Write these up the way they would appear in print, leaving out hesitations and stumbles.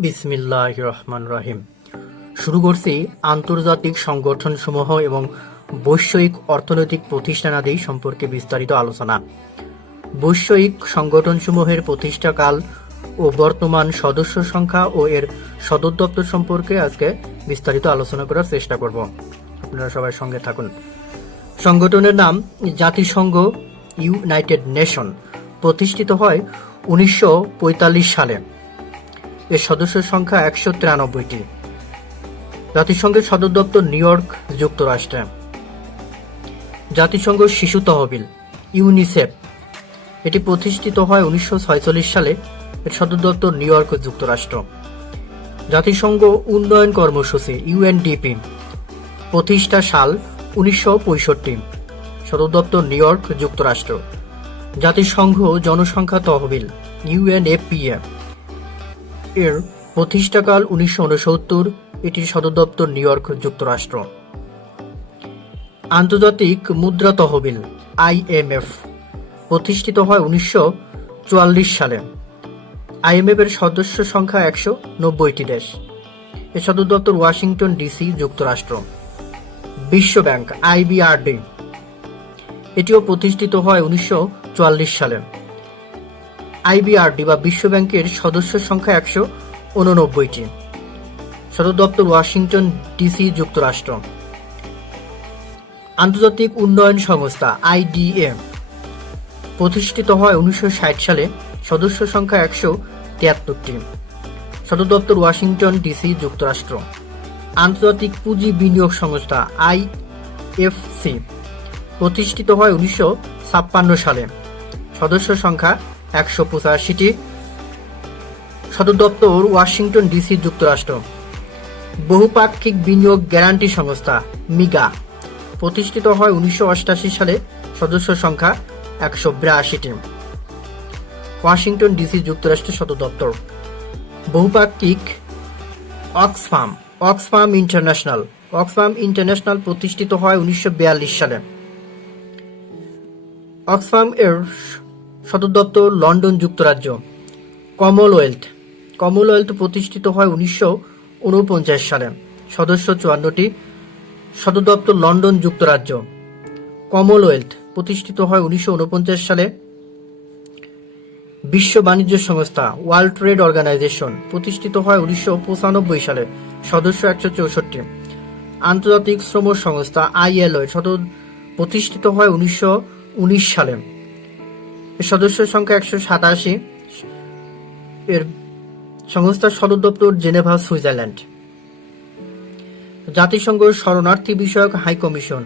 বিসমিল্লাহির রহমানির রহিম। শুরু করছি আন্তর্জাতিক সংগঠনসমূহ এবং বৈশ্বিক অর্থনৈতিক প্রতিষ্ঠানাদি সম্পর্কে বিস্তারিত আলোচনা। বৈশ্বিক সংগঠনসমূহের প্রতিষ্ঠাকাল ও বর্তমান সদস্য সংখ্যা ও এর সদর দপ্তর সম্পর্কে আজকে বিস্তারিত আলোচনা করার চেষ্টা করব। আপনারা সবাই সঙ্গে থাকুন। সংগঠনের নাম জাতিসংঘ ইউনাইটেড নেশন। প্রতিষ্ঠিত হয় 1945 সালে। এর সদস্য সংখ্যা 193টি। জাতিসংঘের সদর দপ্তর নিউ ইয়র্ক, যুক্তরাষ্ট্রে। জাতিসংঘ শিশু তহবিল ইউনিসেফ, এটি প্রতিষ্ঠিত হয় 1946 সালে। এর সদর দপ্তর নিউ ইয়র্ক, যুক্তরাষ্ট্র। জাতিসংঘ উন্নয়ন কর্মসূচি ইউএনডিপি, প্রতিষ্ঠা সাল 1965, সদর দপ্তর নিউ ইয়র্ক, যুক্তরাষ্ট্র। জাতিসংঘ জনসংখ্যা তহবিল ইউএনএফপিএ, এর প্রতিষ্ঠাকাল 1969, এটির সদর দপ্তর নিউ ইয়র্ক, যুক্তরাষ্ট্র। আন্তর্জাতিক মুদ্রা তহবিল আইএমএফ, প্রতিষ্ঠিত হয় 1944 সালে। আইএমএফ এর সদস্য সংখ্যা 190টি দেশ। এর সদর দপ্তর ওয়াশিংটন ডিসি, যুক্তরাষ্ট্র। বিশ্ব ব্যাংক আইবিআরডি, এটিও প্রতিষ্ঠিত হয় 1944 সালে। আইবিআরডি বা বিশ্ব ব্যাংকের সদস্য সংখ্যা 189টি। সদর দপ্তর ওয়াশিংটন ডিসি, যুক্তরাষ্ট্র। আন্তর্জাতিক উন্নয়ন সংস্থা আইডিএ, প্রতিষ্ঠিত হয় 1960 সালে। সদস্য সংখ্যা 173টি। সদর দপ্তর ওয়াশিংটন ডিসি, যুক্তরাষ্ট্র। আন্তর্জাতিক পুঁজি বিনিয়োগ সংস্থা আইএফসি, প্রতিষ্ঠিত হয় 1956 সালে। সদস্য সংখ্যা 185টি। সদর দপ্তর ওয়াশিংটন ডিসি, যুক্তরাষ্ট্র। বহুপাক্ষিক বিনিয়োগ গ্যারান্টি সংস্থা মিগা, প্রতিষ্ঠিত হয় 1988 সালে। সদস্য সংখ্যা 182টি। ওয়াশিংটন ডিসি, যুক্তরাষ্ট্রের সদর দপ্তর। বহুপাক্ষিক অক্সফাম ইন্টারন্যাশনাল, প্রতিষ্ঠিত হয় 1942 সালে। অক্সফাম এর সদর দপ্তর লন্ডন, যুক্তরাজ্য। কমনওয়েলথ প্রতিষ্ঠিত হয় 1949 সালে। সদস্য 54টি। সদর দপ্তর লন্ডন, যুক্তরাজ্য। কমনওয়েলথ প্রতিষ্ঠিত হয় 1949 সালে। বিশ্ব বাণিজ্য সংস্থা ওয়ার্ল্ড ট্রেড অর্গানাইজেশন, প্রতিষ্ঠিত হয় 1995 সালে। সদস্য 164। আন্তর্জাতিক শ্রম সংস্থা আইএলও, প্রতিষ্ঠিত হয় 1919 সালে। এর সদস্য সংখ্যা 187। এর সংস্থার সদর দপ্তর জেনেভা, সুইজারল্যান্ড। জাতিসংঘ শরণার্থী বিষয়ক হাই কমিশন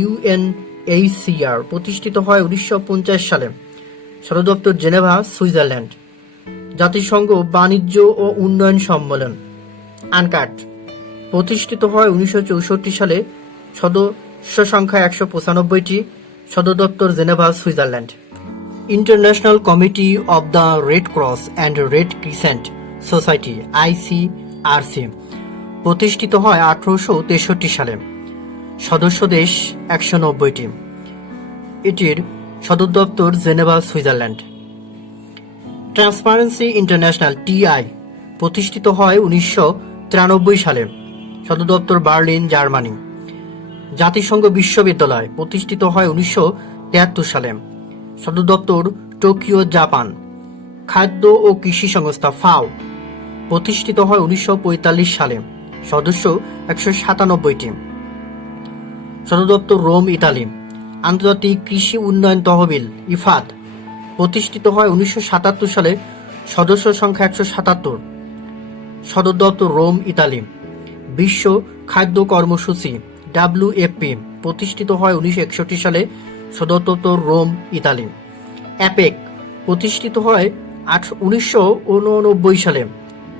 ইউএনএইচসিআর, প্রতিষ্ঠিত হয় 1950 সালে। সদর দপ্তর জেনেভা, সুইজারল্যান্ড। জাতিসংঘ বাণিজ্য ও উন্নয়ন সম্মেলন আনকাট, প্রতিষ্ঠিত হয় 1964 সালে। সদস্য সংখ্যা 195টি। সদর দপ্তর Geneva, Switzerland. International committee of the red cross and red crescent society ICRC, প্রতিষ্ঠিত হয় 1863 সালে। সদস্য দেশ 190টি। এটির সদর দপ্তর Geneva, Switzerland. Transparency international TI, প্রতিষ্ঠিত হয় 1993 সালে। সদর দপ্তর বার্লিন, জার্মানি। জাতিসংঘ বিশ্ববিদ্যালয়, প্রতিষ্ঠিত হয় 1973 সালে। সদর দপ্তর টোকিও, জাপান। খাদ্য ও কৃষি সংস্থা ফাও, প্রতিষ্ঠিত হয় 1945 সালে। সদস্য 197টি। সদর দপ্তর রোম, ইতালি। আন্তর্জাতিক কৃষি উন্নয়ন তহবিল ইফাদ, প্রতিষ্ঠিত হয় 1977 সালে। সদস্য সংখ্যা 177। সদর দপ্তর রোম, ইতালি। বিশ্ব খাদ্য কর্মসূচি ডাব্লিউএফপি, প্রতিষ্ঠিত হয় 1961 সালে। সদর দপ্তর রোম, ইতালি। অ্যাপেক, প্রতিষ্ঠিত হয় 1989 সালে।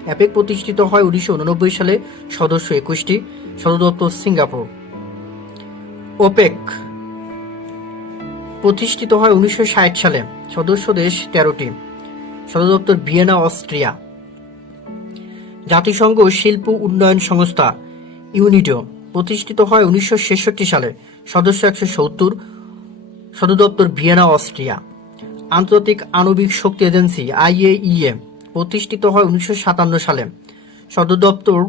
অ্যাপেক প্রতিষ্ঠিত হয় 1989 সালে। সদস্য 21টি। সদর দপ্তর সিঙ্গাপুর। ওপেক প্রতিষ্ঠিত হয় 1960 সালে। সদস্য দেশ 13টি। সদর দপ্তর ভিয়েনা, অস্ট্রিয়া। জাতিসংঘ শিল্প উন্নয়ন সংস্থা ইউনিডো, প্রতিষ্ঠিত হয় 1966 সালে। সদস্য 170। সদর দপ্তর ভিয়েনা, অস্ট্রিয়া। আন্তর্জাতিক আণবিক শক্তি এজেন্সি আইএইএ, প্রতিষ্ঠিত হয় 1957 সালে। সদর দপ্তর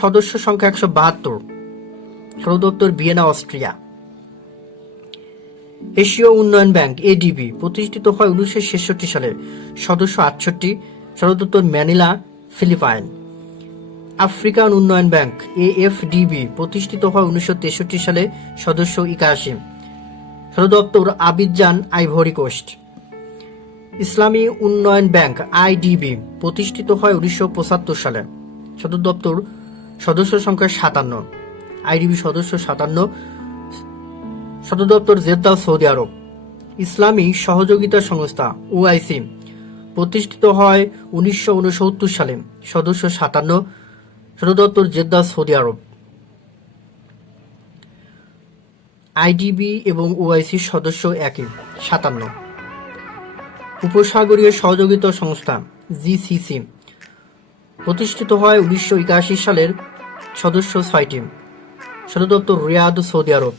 সদস্য সংখ্যা 172। সদর দপ্তর ভিয়েনা, অস্ট্রিয়া। এশীয় উন্নয়ন ব্যাংক এডিবি প্রতিষ্ঠিত হয় 1966 সালে, সদস্য 68, সদর দপ্তর ম্যানিলা, ফিলিপাইন। আফ্রিকান উন্নয়ন ব্যাংক এএফডিবি প্রতিষ্ঠিত হয় 1963 সালে, সদস্য 81, সদর দপ্তর আবিদজান, আইভরি কোস্ট। ইসলামী উন্নয়ন ব্যাংক আইডিবি প্রতিষ্ঠিত হয় 1975 সালে, সদর দপ্তর সদস্য সংখ্যা 57, আইডিবি সদস্য 57, সদর দপ্তর জেদ্দা, সৌদি আরব। ইসলামী সহযোগিতা সংস্থা ওআইসি প্রতিষ্ঠিত হয় 1969 সালে, সদস্য 57, সদর দপ্তর জেদ্দা, সৌদি আরব। আইডিবি এবং ওআইসি সদস্য একই, 57। উপসাগরীয় সহযোগিতা সংস্থা জিসিসি প্রতিষ্ঠিত হয় 1981 সালের, সদস্য 6টি, সদর দপ্তর রিয়াদ, সৌদি আরব।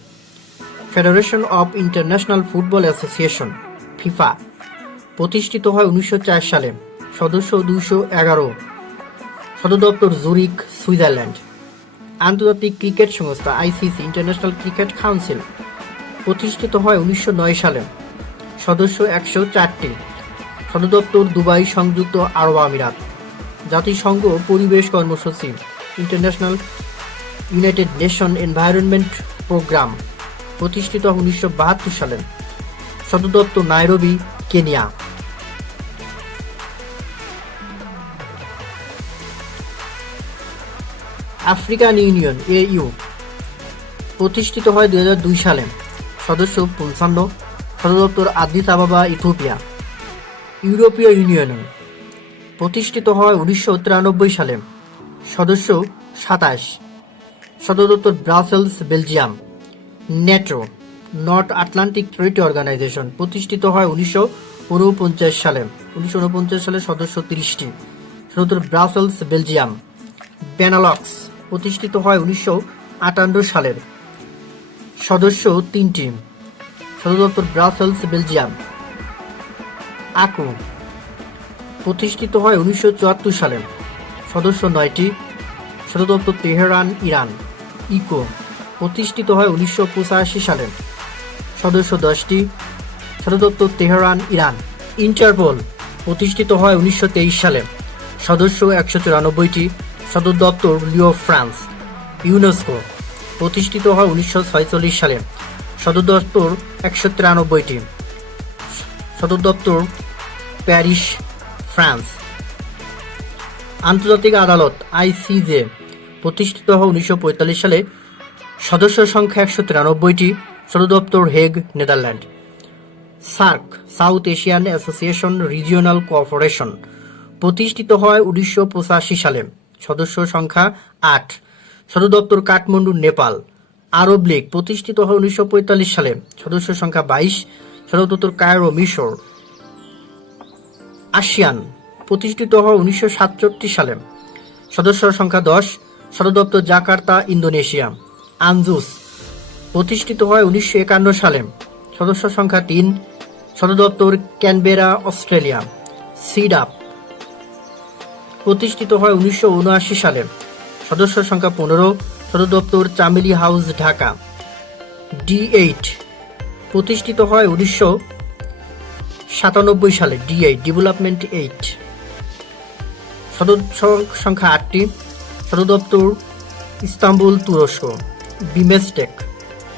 Federation of international football association FIFA প্রতিষ্ঠিত হয় 1904 সালে, সদস্য 211, সদর দপ্তর জুরিক, সুইজারল্যান্ড। আন্তর্জাতিক ক্রিকেট সংস্থা আইসিসি ইন্টারন্যাশনাল ক্রিকেট কাউন্সিল প্রতিষ্ঠিত হয় 1909 সালে, সদস্য 104টি, সদর দপ্তর দুবাই, সংযুক্ত আরব আমিরাত। জাতিসংঘ পরিবেশ কর্মসূচি international united nation environment programme প্রতিষ্ঠিত 1972 সালে, সদর দপ্তর Nairobi, Kenya. African union AU প্রতিষ্ঠিত হয় 2002 সালে, সদস্য 55, সদর দপ্তর আদিস আবাবা, ইথিওপিয়া। ইউরোপীয় ইউনিয়ন প্রতিষ্ঠিত হয় 1993 সালে, সদস্য 27, সদর দপ্তর Brussels, Belgium. NATO North Atlantic trade organisation প্রতিষ্ঠিত হয় 1949 সালে, সদস্য 30টি, সদর দপ্তর ব্রাসেলস, বেলজিয়াম। বেনালক্স প্রতিষ্ঠিত হয় 1958 সালের, সদস্য 3টি, সদর দপ্তর ব্রাসেলস, বেলজিয়াম। আকু প্রতিষ্ঠিত হয় 1974 সালে, সদস্য 9টি, সদর দপ্তর তেহরান, ইরান। ইকো প্রতিষ্ঠিত হয় 1985 সালে, সদস্য 10টি, সদর দপ্তর তেহরান, ইরান। ইন্টারপোল প্রতিষ্ঠিত হয় 1923 সালে, সদস্য 194টি, সদর দপ্তর লিও, ফ্রান্স। ইউনেস্কো প্রতিষ্ঠিত হয় 1946 সালে, সদর দপ্তর 193টি, সদর দপ্তর প্যারিস, ফ্রান্স। আন্তর্জাতিক আদালত আইসিজে প্রতিষ্ঠিত হয় 1945 সালে, সদস্য সংখ্যা 193টি, সদর দপ্তর Hague, Netherland. SAARC south Asian association regional cooperation প্রতিষ্ঠিত হয় 1985 সালে, সদস্য সংখ্যা 8, সদর দপ্তর কাঠমান্ডু, নেপাল। আরব লীগ প্রতিষ্ঠিত হয় 1945 সালে, সদস্য সংখ্যা 22, সদর দপ্তর কায়রো, মিশর। আসিয়ান প্রতিষ্ঠিত হয় 1967 সালে, সদস্য সংখ্যা 10, সদর দপ্তর জাকার্তা, ইন্দোনেশিয়া। আনজুস প্রতিষ্ঠিত হয় 1951 সালে, সদস্য সংখ্যা 3, সদর দপ্তর ক্যানবেরা, অস্ট্রেলিয়া। সিডাপ প্রতিষ্ঠিত হয় 1979 সালে, সদস্য সংখ্যা 15, সদর দপ্তর চামেলি হাউস, ঢাকা। D8 প্রতিষ্ঠিত হয় 1997 সালে, D8 ডেভেলপমেন্ট 8, সদর সংখ্যা 8টি, সদর দপ্তর ইস্তাম্বুল, তুরস্ক। বিমেস্টেক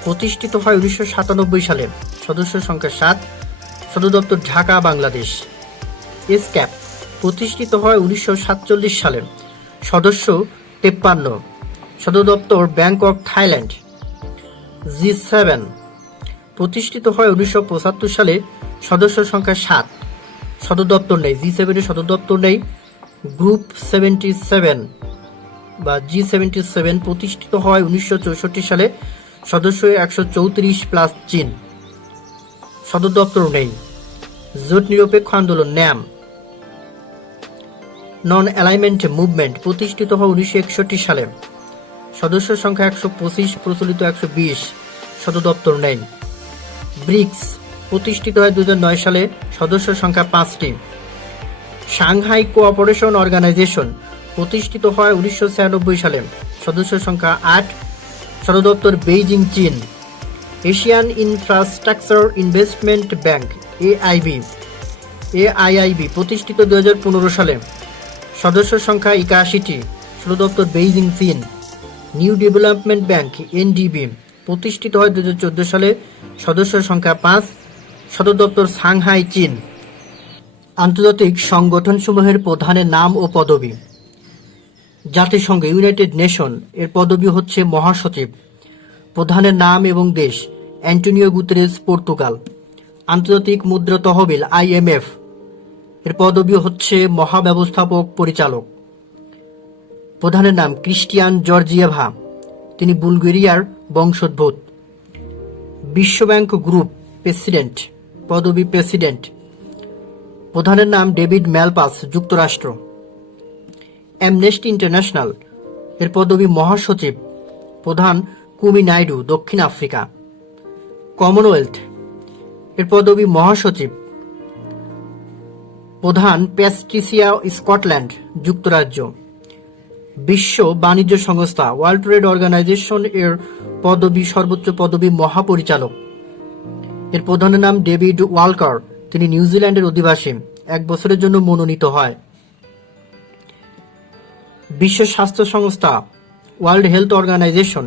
প্রতিষ্ঠিত হয় 1997 সালে, সদস্য সংখ্যা 7, সদর দপ্তর ঢাকা, বাংলাদেশ। এসক্যাপ প্রতিষ্ঠিত হয় 1947 সালে, সদস্য 53, সদর দপ্তর ব্যাংকক, থাইল্যান্ড। G7 প্রতিষ্ঠিত হয় 1975 সালে, সদস্য সংখ্যা 7, সদর দপ্তর নেই। G7 এর সদর দপ্তর নেই। গ্রুপ 77 বা G77 প্রতিষ্ঠিত হয় 1964 সালে, সদস্য 134 প্লাস চীন, সদর দপ্তর নেই। জোট নিরপেক্ষ আন্দোলন, ন্যাম। নন অ্যালাইনমেন্ট মুভমেন্ট প্রতিষ্ঠিত হয় 1961 সালে, সদস্য সংখ্যা 125, প্রচলিত 120, সদর দপ্তর নেই। ব্রিক্স প্রতিষ্ঠিত হয় 2009 সালে, সদস্য সংখ্যা 5টি। সাংহাই কোঅপারেশন অর্গানাইজেশন প্রতিষ্ঠিত হয় 1996 সালে। সদস্য সংখ্যা 8। সদর দপ্তর বেইজিং, চীন। Asian infrastructure investment bank AIIB প্রতিষ্ঠিত 2015 সালে। সদস্য সংখ্যা 81টি। সদর দপ্তর বেইজিং, চীন। নিউ ডেভেলপমেন্ট ব্যাংক এনডিবি প্রতিষ্ঠিত হয় 2014 সালে। সদস্য সংখ্যা 5। সদর দপ্তর সাংহাই, চীন। আন্তর্জাতিক সংগঠনসমূহের প্রধানের নাম ও পদবি। জাতিসংঘ ইউনাইটেড নেশন এর পদবি হচ্ছে মহাসচিব। প্রধানের নাম এবং দেশ। Antonio Guterres, Portugal. আন্তর্জাতিক মুদ্রা তহবিল আইএমএফ এর পদবি হচ্ছে মহাব্যবস্থাপক পরিচালক। প্রধানের নাম ক্রিস্টিয়ান জর্জিয়েভা, তিনি বুলগেরিয়ার বংশোদ্ভূত। বিশ্বব্যাংক গ্রুপ প্রেসিডেন্ট, পদবি প্রেসিডেন্ট। প্রধানের নাম ডেভিড ম্যালপাস, যুক্তরাষ্ট্র। অ্যামনেস্টি ইন্টারন্যাশনাল এর পদবি মহাসচিব। প্রধান কুমি নাইডু, দক্ষিণ আফ্রিকা। কমনওয়েলথ এর পদবি মহাসচিব। প্রধান প্যাট্রিসিয়া, স্কটল্যান্ড, যুক্তরাজ্য। বিশ্ব বাণিজ্য সংস্থা ওয়ার্ল্ড ট্রেড অর্গানাইজেশন এর পদবি, সর্বোচ্চ পদবি মহাপরিচালক। এর প্রধানের নাম ডেভিড ওয়ালকার, তিনি নিউজিল্যান্ডের অধিবাসী। 1 বছরের জন্য মনোনীত হয়। বিশ্ব স্বাস্থ্য সংস্থা ওয়ার্ল্ড হেলথ অর্গানাইজেশন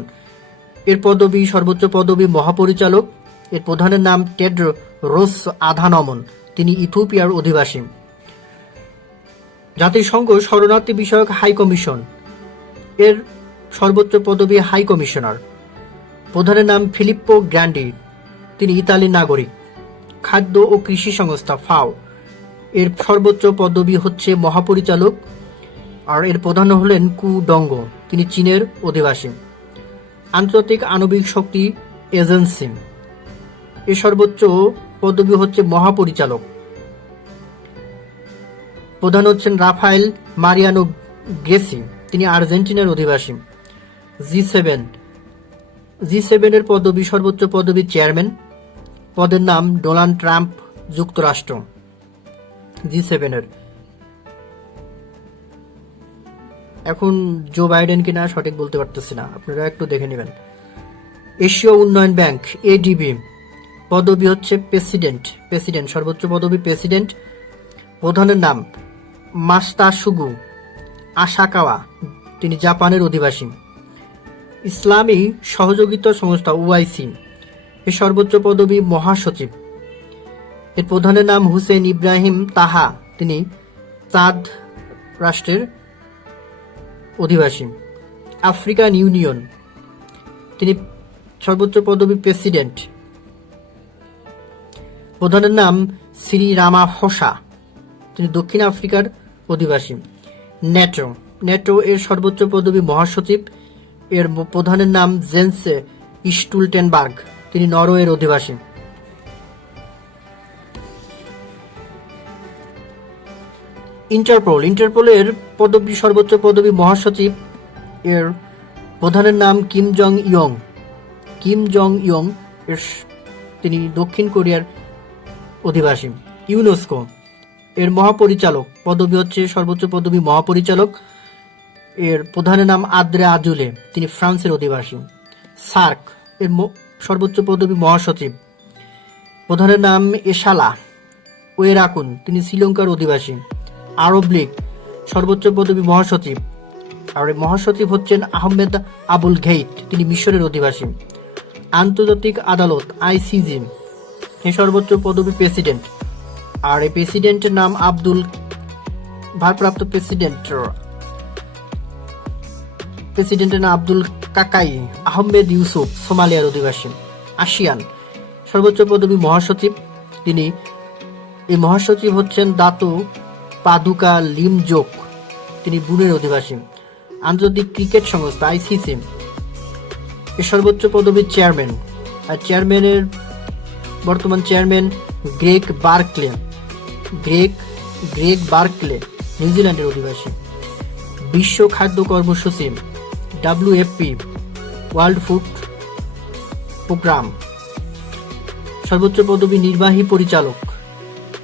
এর পদবি, সর্বোচ্চ পদবি মহাপরিচালক। এর প্রধানের নাম টেডরোস আধানমন, তিনি ইথিওপিয়ার অধিবাসী। জাতিসংঘ শরণার্থী বিষয়ক হাই কমিশন এর সর্বোচ্চ পদবি হাই কমিশনার। প্রধানের নাম ফিলিপ্পো গ্র্যান্ডি, তিনি ইতালির নাগরিক। খাদ্য ও কৃষি সংস্থা ফাও এর সর্বোচ্চ পদবি হচ্ছে মহাপরিচালক, আর এর প্রধান হলেন কু ডঙ্গ, তিনি চীনের অধিবাসী। আন্তর্জাতিক আণবিক শক্তি এজেন্সি এর সর্বোচ্চ পদবি হচ্ছে মহাপরিচালক। প্রধান হচ্ছেন রাফায়েল মারিয়ানো গ্রেসি, তিনি আর্জেন্টিনার অধিবাসী। জি7 এর পদবি, সর্বোচ্চ পদবি চেয়ারম্যান। পদের নাম ডোনাল্ড ট্রাম্প, যুক্তরাষ্ট্র। জি7 এর এখন জো বাইডেন কিনা সঠিক বলতে পারতেছি না, আপনারা একটু দেখে নেবেন। এশীয় উন্নয়ন ব্যাংক এডিবি পদবি হচ্ছে প্রেসিডেন্ট, সর্বোচ্চ পদবি প্রেসিডেন্ট। প্রধানের নাম মাস্তাসুগু আসাকাওয়া, তিনি জাপানের অধিবাসী। ইসলামী সহযোগিতা সংস্থা ওআইসি এর সর্বোচ্চ পদবি মহাসচিব। এর প্রধানের নাম হুসেন ইব্রাহিম তাহা, তিনি চাদ রাষ্ট্রের অধিবাসী। আফ্রিকান ইউনিয়ন, তিনি সর্বোচ্চ পদবি প্রেসিডেন্ট। প্রধানের নাম সিরি রামাফোসা, তিনি দক্ষিণ আফ্রিকার অধিবাসী। ন্যাটো এর সর্বোচ্চ পদবি মহাসচিব। এর প্রধানের নাম জেন্স স্টুলটেনবার্গ, তিনি নরওয়ের অধিবাসী। ইন্টারপোলের পদবি, সর্বোচ্চ পদবি মহাসচিব। এর প্রধানের নাম কিম জং ইয়ং, তিনি দক্ষিণ কোরিয়ার অধিবাসী। ইউনেস্কো এর মহাপরিচালক পদবি হচ্ছে, সর্বোচ্চ পদবি মহাপরিচালক। এর প্রধানের নাম আদ্রে আজুলে, তিনি ফ্রান্সের অধিবাসী। সার্ক এর সর্বোচ্চ পদবি মহাসচিব। প্রধানের নাম এশালা ওয়েরাকুন, তিনি শ্রীলঙ্কার অধিবাসী। আরব লীগ সর্বোচ্চ পদবি মহাসচিব, আর মহাসচিব হচ্ছেন আহমেদ আবুল ঘেইট, তিনি মিশরের অধিবাসী। আন্তর্জাতিক আদালত আইসিজি এর সর্বোচ্চ পদবি প্রেসিডেন্ট, আর এই প্রেসিডেন্টের নাম ভারপ্রাপ্ত প্রেসিডেন্টের নাম আব্দুল কাকাই আহমেদ ইউসুফ, সোমালিয়ার অধিবাসী। আসিয়ান সর্বোচ্চ পদবি মহাসচিব, এই মহাসচিব হচ্ছেন দাতু পাদুকা লিমজোক, তিনি বুনের অধিবাসী। আন্তর্জাতিক ক্রিকেট সংস্থা আইসিসি এর সর্বোচ্চ পদবি চেয়ারম্যান, আর বর্তমান চেয়ারম্যান গ্রেগ বার্কলে, নিউজিল্যান্ডের অধিবাসী। বিশ্ব খাদ্য কর্মসূচি WFP, ওয়ার্ল্ড ফুড প্রোগ্রাম, সর্বোচ্চ পদবি নির্বাহী পরিচালক,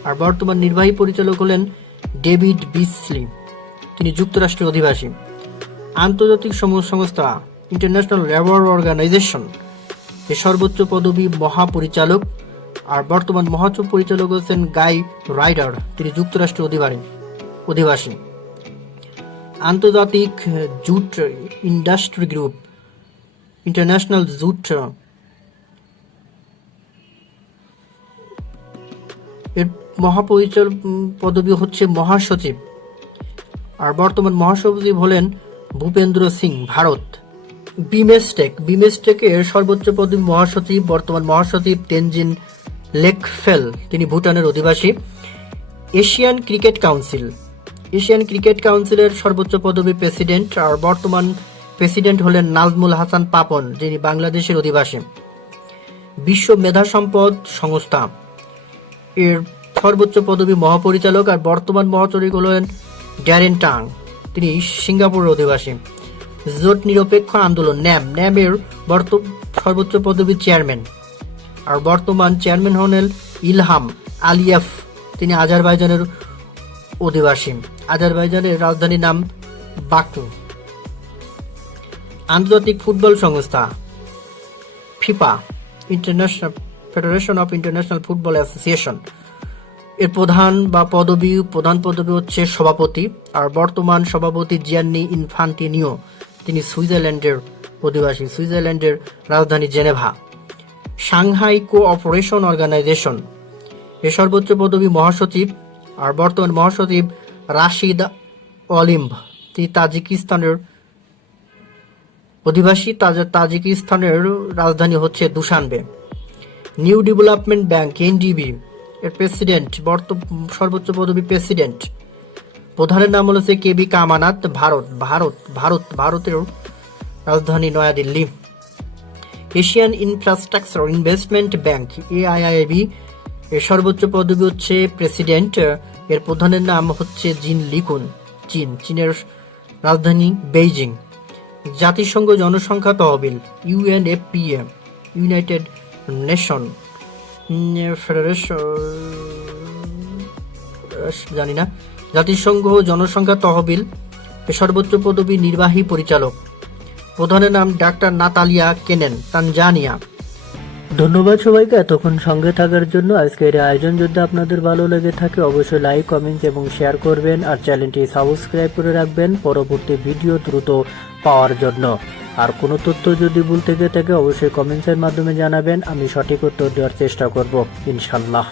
আর বর্তমান নির্বাহী পরিচালক হলেন ডেভিড বিসলি, তিনি যুক্তরাষ্ট্রের অধিবাসী। আন্তর্জাতিক সংস্থা ইন্টারন্যাশনাল লেবার অর্গানাইজেশন এর সর্বোচ্চ পদবি মহাপরিচালক, আর বর্তমান মহাপরিচালক হচ্ছেন গাই রাইডার, তিনি যুক্তরাষ্ট্রের অধিবাসী। আন্তর্জাতিক jute industry group international jute এর মহাপরিচালক পদবি হচ্ছে মহাসচিব, আর বর্তমান মহাসচিব হলেন ভূপেন্দ্র সিং, ভারত। বিমেস্টেক এর সর্বোচ্চ পদবি মহাসচিব, বর্তমান মহাসচিব তেনজিন লেকফেল, তিনি ভুটানের অধিবাসী। এশিয়ান ক্রিকেট কাউন্সিলের সর্বোচ্চ পদবি প্রেসিডেন্ট, আর বর্তমান প্রেসিডেন্ট হলেন নাজমুল হাসান পাপন, যিনি বাংলাদেশের অধিবাসী। বিশ্ব মেধা সম্পদ সংস্থা এর সর্বোচ্চ পদবি মহাপরিচালক, আর বর্তমান মহাচরিক হলেন ড্যারেন টাং, তিনি সিঙ্গাপুরের অধিবাসী। জোট নিরপেক্ষ আন্দোলন ন্যাম এর সর্বোচ্চ পদবি চেয়ারম্যান, আর বর্তমান চেয়ারম্যান হলেন ইলহাম আলিয়েভ, তিনি আজারবাইজানের অধিবাসী। আজারবাইজানের রাজধানীর নাম বাকু। আন্তর্জাতিক ফুটবল সংস্থা FIFA, international federation of international football association এর প্রধান পদবি হচ্ছে সভাপতি, আর বর্তমান সভাপতি জিয়ান্নি ইনফান্তিনিও, তিনি সুইজারল্যান্ডের অধিবাসী। সুইজারল্যান্ডের রাজধানী জেনেভা। সাংহাই কোঅপারেশন অর্গানাইজেশন এর সর্বোচ্চ পদবি মহাসচিব, আর বর্তমান মহাসচিব রাশিদ অলিম্ভ, তিনি তাজিকিস্তানের অধিবাসী। তাজিকিস্তানের রাজধানী হচ্ছে Dushanbe. New development bank NDB এর প্রেসিডেন্ট, সর্বোচ্চ পদবি প্রেসিডেন্ট, প্রধানের নাম হচ্ছে কেবি কামানাত, ভারতের রাজধানী New Delhi. Asian infrastructure investment bank AIIB এর সর্বোচ্চ পদবি হচ্ছে প্রেসিডেন্ট, এর প্রধানের নাম হচ্ছে জিন লিকুন, চীনের রাজধানী বেইজিং। জাতিসংঘ জনসংখ্যা তহবিল ইউএনএফপিএ, ইউনাইটেড নেশন ফেডারেশন, জানি না। জাতিসংঘ জনসংখ্যা তহবিল এর সর্বোচ্চ পদবি নির্বাহী পরিচালক, প্রধানের নাম ডাক্তার নাতালিয়া কেনেন, তানজানিয়া। ধন্যবাদ সবাইকে এতক্ষণ সঙ্গে থাকার জন্য। আজকের এই আয়োজন যদি আপনাদের ভালো লেগে থাকে অবশ্যই লাইক, কমেন্ট এবং শেয়ার করবেন, আর চ্যানেলটি সাবস্ক্রাইব করে রাখবেন পরবর্তী ভিডিও দ্রুত পাওয়ার জন্য। আর কোনো তথ্য যদি ভুল থেকে থাকে অবশ্যই কমেন্টসের মাধ্যমে জানাবেন, আমি সঠিক উত্তর দেওয়ার চেষ্টা করব ইনশাল্লাহ।